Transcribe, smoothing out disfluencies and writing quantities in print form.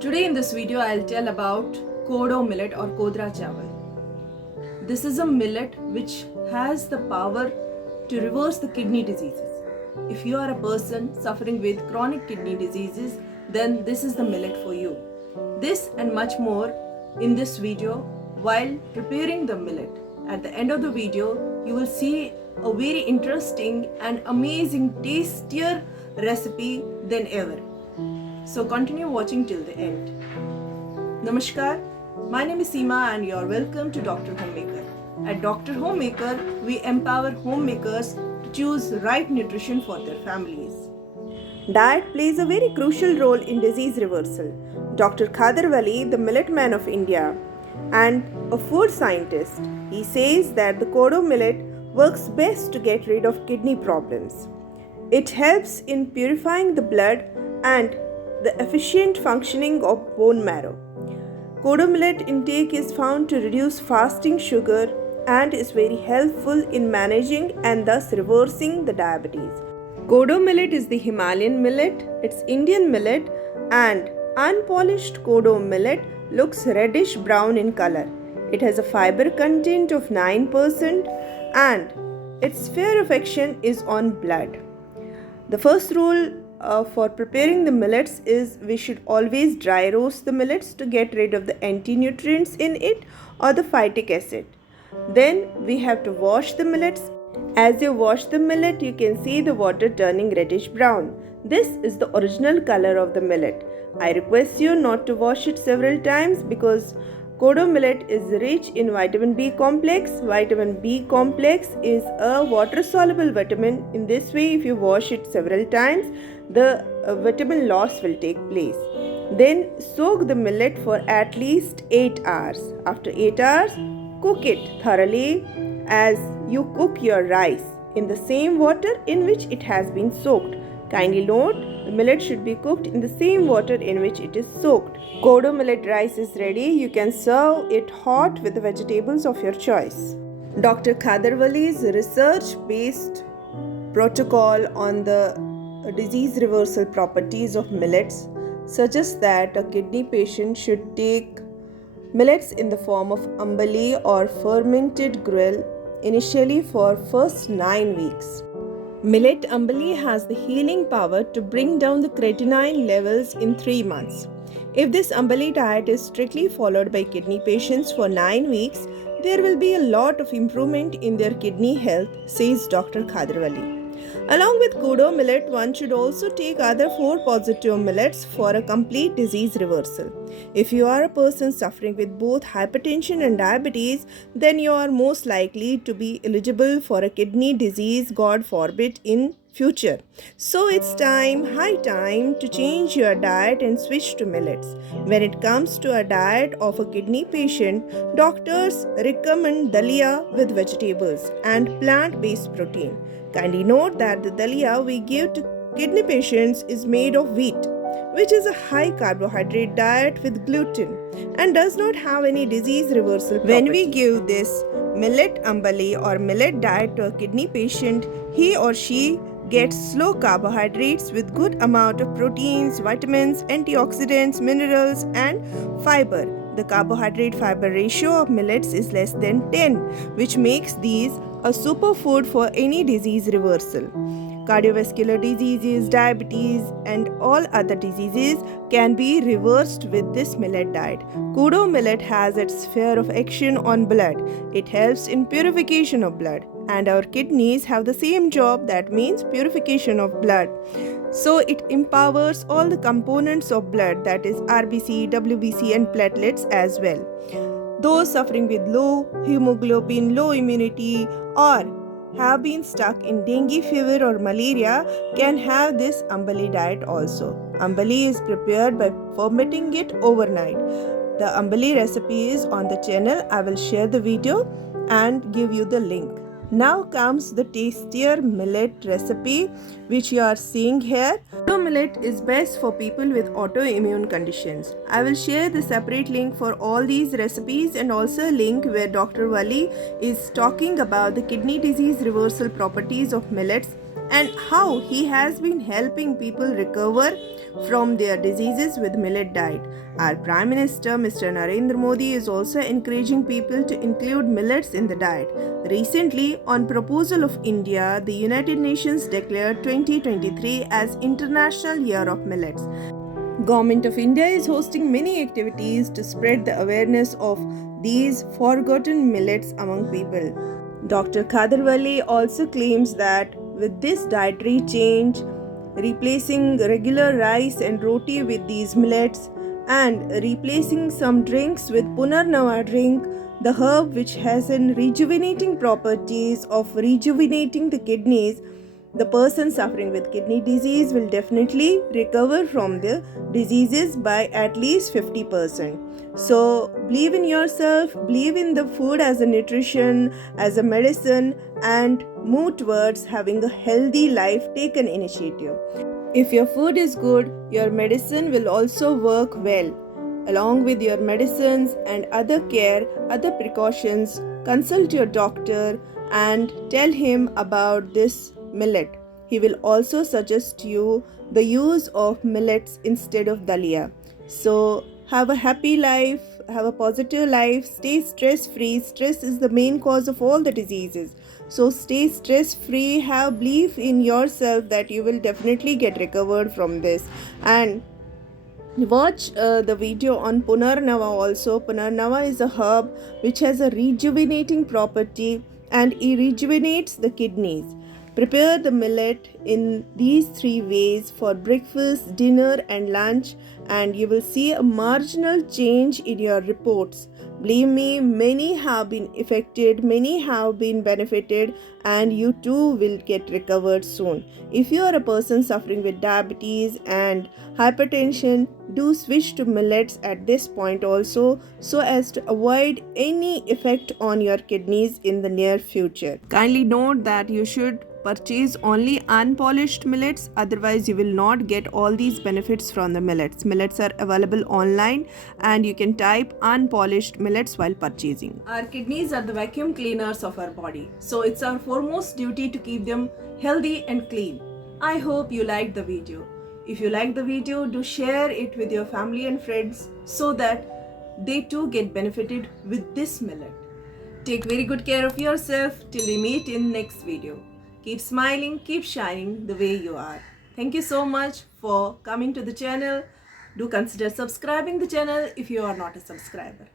Today in this video I'll tell about Kodo millet or Kodra chawal. This is a millet which has the power to reverse the kidney diseases. If you are a person suffering with chronic kidney diseases, then this is the millet for you. This and much more in this video while preparing the millet. At the end of the video, you will see a very interesting and amazing tastier recipe than ever. So continue watching till the end. Namaskar, my name is Seema and you are welcome to Dr. Homemaker. At Dr. Homemaker, we empower homemakers to choose right nutrition for their families. Diet plays a very crucial role in disease reversal. Dr. Khader, the millet man of India and a food scientist, he says that the Kodo millet works best to get rid of kidney problems. It helps in purifying the blood and the efficient functioning of bone marrow. Kodo millet intake is found to reduce fasting sugar and is very helpful in managing and thus reversing the diabetes. Kodo millet is the Himalayan millet, it's Indian millet, and unpolished Kodo millet looks reddish brown in color. It has a fiber content of 9% and its sphere of action is on blood. The first rule for preparing the millets is we should always dry roast the millets to get rid of the anti-nutrients in it or the phytic acid. Then we have to wash the millets. As you wash the millet, you can see the water turning reddish brown. This is the original color of the millet. I request you not to wash it several times because Kodo millet is rich in vitamin B complex. Vitamin B complex is a water-soluble vitamin. In this way, if you wash it several times, the vitamin loss will take place. Then soak the millet for at least 8 hours. After 8 hours, cook it thoroughly as you cook your rice in the same water in which it has been soaked. Kindly note, the millet should be cooked in the same water in which it is soaked. Kodo millet rice is ready. You can serve it hot with the vegetables of your choice. Dr. Khader's research-based protocol on the disease reversal properties of millets suggests that a kidney patient should take millets in the form of ambali or fermented gruel initially for first 9 weeks. Millet Ambali has the healing power to bring down the creatinine levels in 3 months. If this Ambali diet is strictly followed by kidney patients for 9 weeks, there will be a lot of improvement in their kidney health, says Dr. Khader. Along with Kodo millet, one should also take other 4 positive millets for a complete disease reversal. If you are a person suffering with both hypertension and diabetes, then you are most likely to be eligible for a kidney disease, God forbid, in future. So it's high time to change your diet and switch to millets. When it comes to a diet of a kidney patient, doctors recommend dalia with vegetables and plant-based protein. Kindly note that the dalia we give to kidney patients is made of wheat, which is a high carbohydrate diet with gluten and does not have any disease reversal property. When we give this millet ambali or millet diet to a kidney patient, he or she gets slow carbohydrates with good amount of proteins, vitamins, antioxidants, minerals and fiber. The carbohydrate-fiber ratio of millets is less than 10, which makes these a superfood for any disease reversal. Cardiovascular diseases, diabetes, and all other diseases can be reversed with this millet diet. Kodo millet has its sphere of action on blood. It helps in purification of blood, and our kidneys have the same job, that means purification of blood. So it empowers all the components of blood, that is RBC, WBC, and platelets as well. Those suffering with low hemoglobin, low immunity, or have been stuck in dengue fever or malaria can have this ambali diet also. Ambali is prepared by fermenting it overnight. The ambali recipe is on the channel. I will share the video and give you the link. Now comes the tastier millet recipe which you are seeing here. Kodo millet is best for people with autoimmune conditions. I will share the separate link for all these recipes and also a link where Dr. Wali is talking about the kidney disease reversal properties of millets and how he has been helping people recover from their diseases with millet diet. Our Prime Minister Mr. Narendra Modi is also encouraging people to include millets in the diet. Recently, on proposal of India, the United Nations declared 2023 as International Year of Millets. Government of India is hosting many activities to spread the awareness of these forgotten millets among people. Dr. Khader also claims that with this dietary change, replacing regular rice and roti with these millets and replacing some drinks with Punarnava drink, the herb which has an rejuvenating properties of rejuvenating the kidneys, the person suffering with kidney disease will definitely recover from the diseases by at least 50%. So believe in yourself, believe in the food as a nutrition, as a medicine, and move towards having a healthy life. Take an initiative. If your food is good, your medicine will also work well. Along with your medicines and other care, other precautions, consult your doctor and tell him about this millet. He will also suggest you the use of millets instead of dalia. So have a happy life, have a positive life, stay stress free. Stress is the main cause of all the diseases. So stay stress free, have belief in yourself that you will definitely get recovered from this. And watch the video on Punarnava also. Punarnava is a herb which has a rejuvenating property and it rejuvenates the kidneys. Prepare the millet in these 3 ways for breakfast, dinner and lunch, and you will see a marginal change in your reports. Believe me, many have been affected, many have been benefited, and you too will get recovered soon. If you are a person suffering with diabetes and hypertension, do switch to millets at this point also, so as to avoid any effect on your kidneys in the near future. Kindly note that you should purchase only unpolished millets, otherwise you will not get all these benefits from the millets. Millets are available online and you can type unpolished millets while purchasing. Our kidneys are the vacuum cleaners of our body, so it's our foremost duty to keep them healthy and clean. I hope you liked the video. If you liked the video, do share it with your family and friends so that they too get benefited with this millet. Take very good care of yourself till we meet in next video. Keep smiling, keep shining the way you are. Thank you so much for coming to the channel. Do consider subscribing the channel if you are not a subscriber.